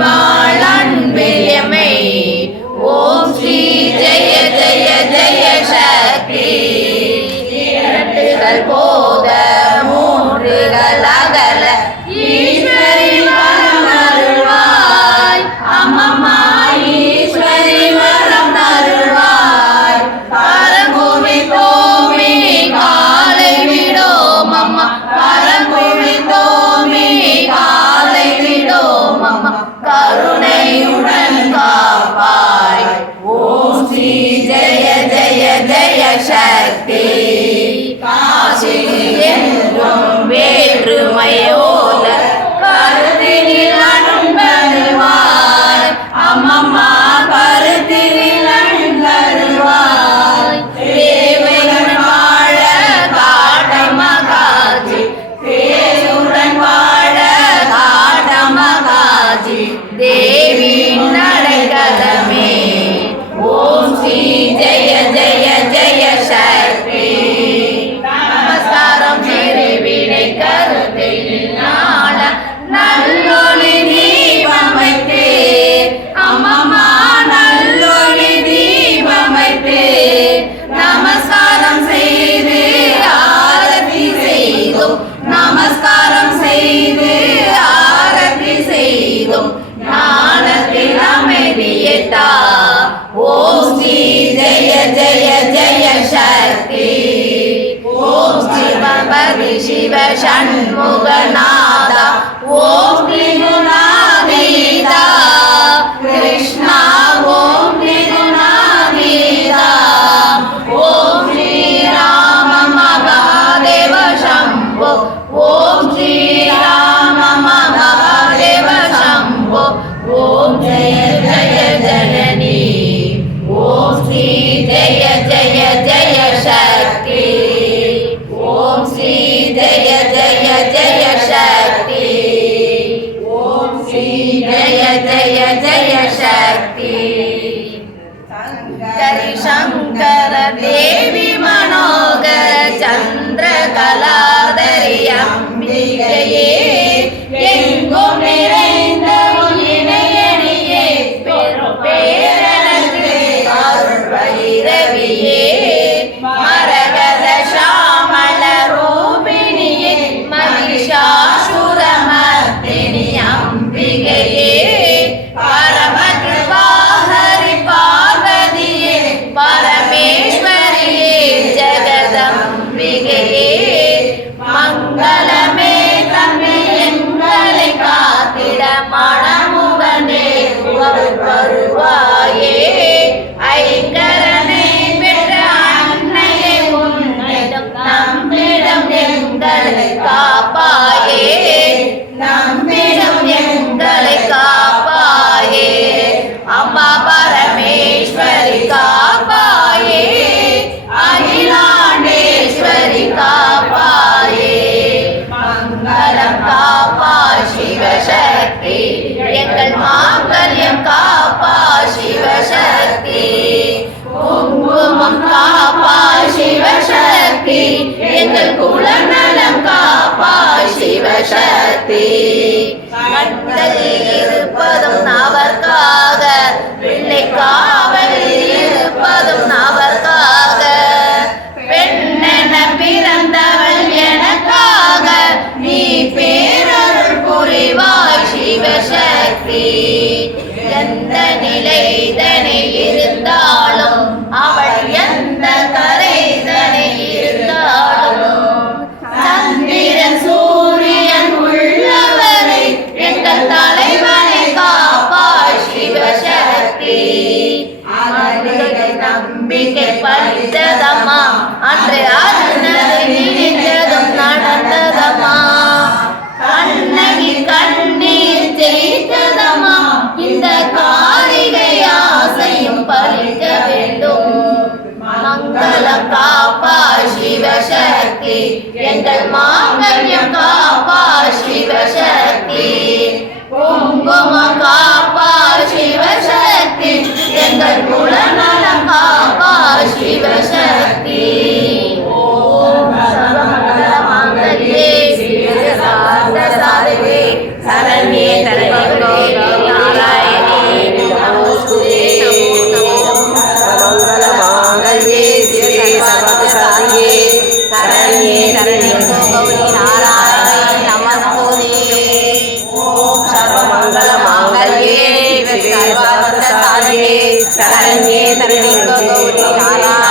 வாழ் அன்பியமை. ஓம் ஸ்ரீ ஜெய ஜெய ஜெய சக்தி. இரண்டுகள் போத மூன்றுகள் அகல ஈஸ்வரி வரம் அருள்வாய். அம்மம்மா ஈஸ்வரி வரம் அருள்வாய். பரங்குவி தோமி காலை விடோம் அம்மா. பரங்குவி தோமி காலை விடோம் அம்மா. கருணையுடன் காப்பாய். ஓம் ஸ்ரீ ஜெய ஜெய ஜெய சக்தி. காசியில் என்றும் வேற்றுமையோல கருத்தினில் அன்பருவாய். அம்மம்மா கருத்தினில் அன்பருவாய். தேவையுடன் வாழ காட்டமகாஜி. தேவையுடன் வாழ காட்டமகாஜி. தேவியின் நடைகலமே. ஓம் ஸ்ரீ ஜெய ஜெய ஜெய சக்தி. நமஸ்காரம் சிறுவினை கருத்தில் நாள நல்லொளி தீபம் வைத்தே. அம்மம்மா நல்லொளி தீபம் வைத்தே. நமஸ்காரம் செய்து ஆரத்தி செய்தோம். நமஸ்காரம் செய்து ஆரத்தி செய்தோம். ஞானத்தில் அமைதியேத்தா. ஓம் ஸ்ரீ ஜெய ஜெய ஜெய சக்தி. ஓம் ஸ்ரீ பகவதி சிவ சண்முகநாதா. ஓம் திரிகுணாதீதா கிருஷ்ணா. ஓம் திரிகுணாதீதா. ஓம் ஸ்ரீ ராம மகாதேவ சம்போ. ஓம் ஸ்ரீ ராம மகாதேவ சம்போ. ஓம் ஜெய ஜெய ஜனனி. ஓம் ஸ்ரீ ஜெய ஜெய ஜெய சக்தி. ஓம் ஸ்ரீ ஜெய ஜெய ஜெய சக்தி. ஓம் ஸ்ரீ ஜெய ஜெய ஜெய சக்தி. சங்கரி சங்கர தேவி மனோகர சந்திர கலாதரி அம்பிகையே. எங்கும் நிறைந்த இணையணியே. பெரும் பேரனுக்கு அருள் வைரவியே. மரகத சாமள ரூபிணியே. மகிஷாசுரமர்த்தினி அம்பிகையே. பரமகிருபாஹரி பார்வதியே. பரமேஸ்வரியே ஜெகதம்பிகையே. மங்களமே தம்பி எங்களை காத்திட மணமுகனே வருவாயே. ஐங்கரனை பெற்ற அன்னையை உன்னிடம் நம்மிடம் எங்களை காப்பாயே. நம்மிடம் எங்களை காப்பாயே. அம்மா பரமேஸ்வரி காப்பாயே. அகிலாண்டேஸ்வரி காப்பாயே. மங்களம் காப்பாய் சிவசக்தி. எங்கள் மாங்கல்யம் காப்பாய் சிவசக்தி. குங்குமம் காப்பாய் சிவசக்தி. எங்கள் குலநலம் காப்பாய் சிவசக்தி. கண்கள் இருப்பதும் அவர்க்காக. பிள்ளை காவல் இருப்பதும் அவர்க்காக. பெண்ணென பிறந்தவள் எனக்காக. நீ பேரருள் புரிவாய் சிவசக்தி. எந்த நிலைதனை இருந்தாலும் அவள் எந்த கரைதனை இருந்தாலும் சந்திரன் சூரியன் உள்ளவரை எங்கள் தலைவனை காப்பாய் சிவசக்தி. நம்பிக்கை பழித்ததம்மா. அன்று அருணரை நினைத்ததும் நடந்ததம்மா. கண்ணகி கண்ணீர் ஜெயித்ததம்மா. இந்த காரிகை ஆசையும் பழிக்க வேண்டும். மங்களம் காப்பாய் சிவசக்தி. எங்கள் மாங்கல்யம் காப்பாய் சிவசக்தி. குங்குமம் காப்பாய் சிவசக்தி. எங்கள் குலநலம் காப்பாய் சிவசக்தி. ஓம் சர்வமங்கள மாங்கல்யே சிவ சார்த்த சாதகே சரண்யே சரண்யே शरण्ये त्र्यम्बके गौरी नारायणी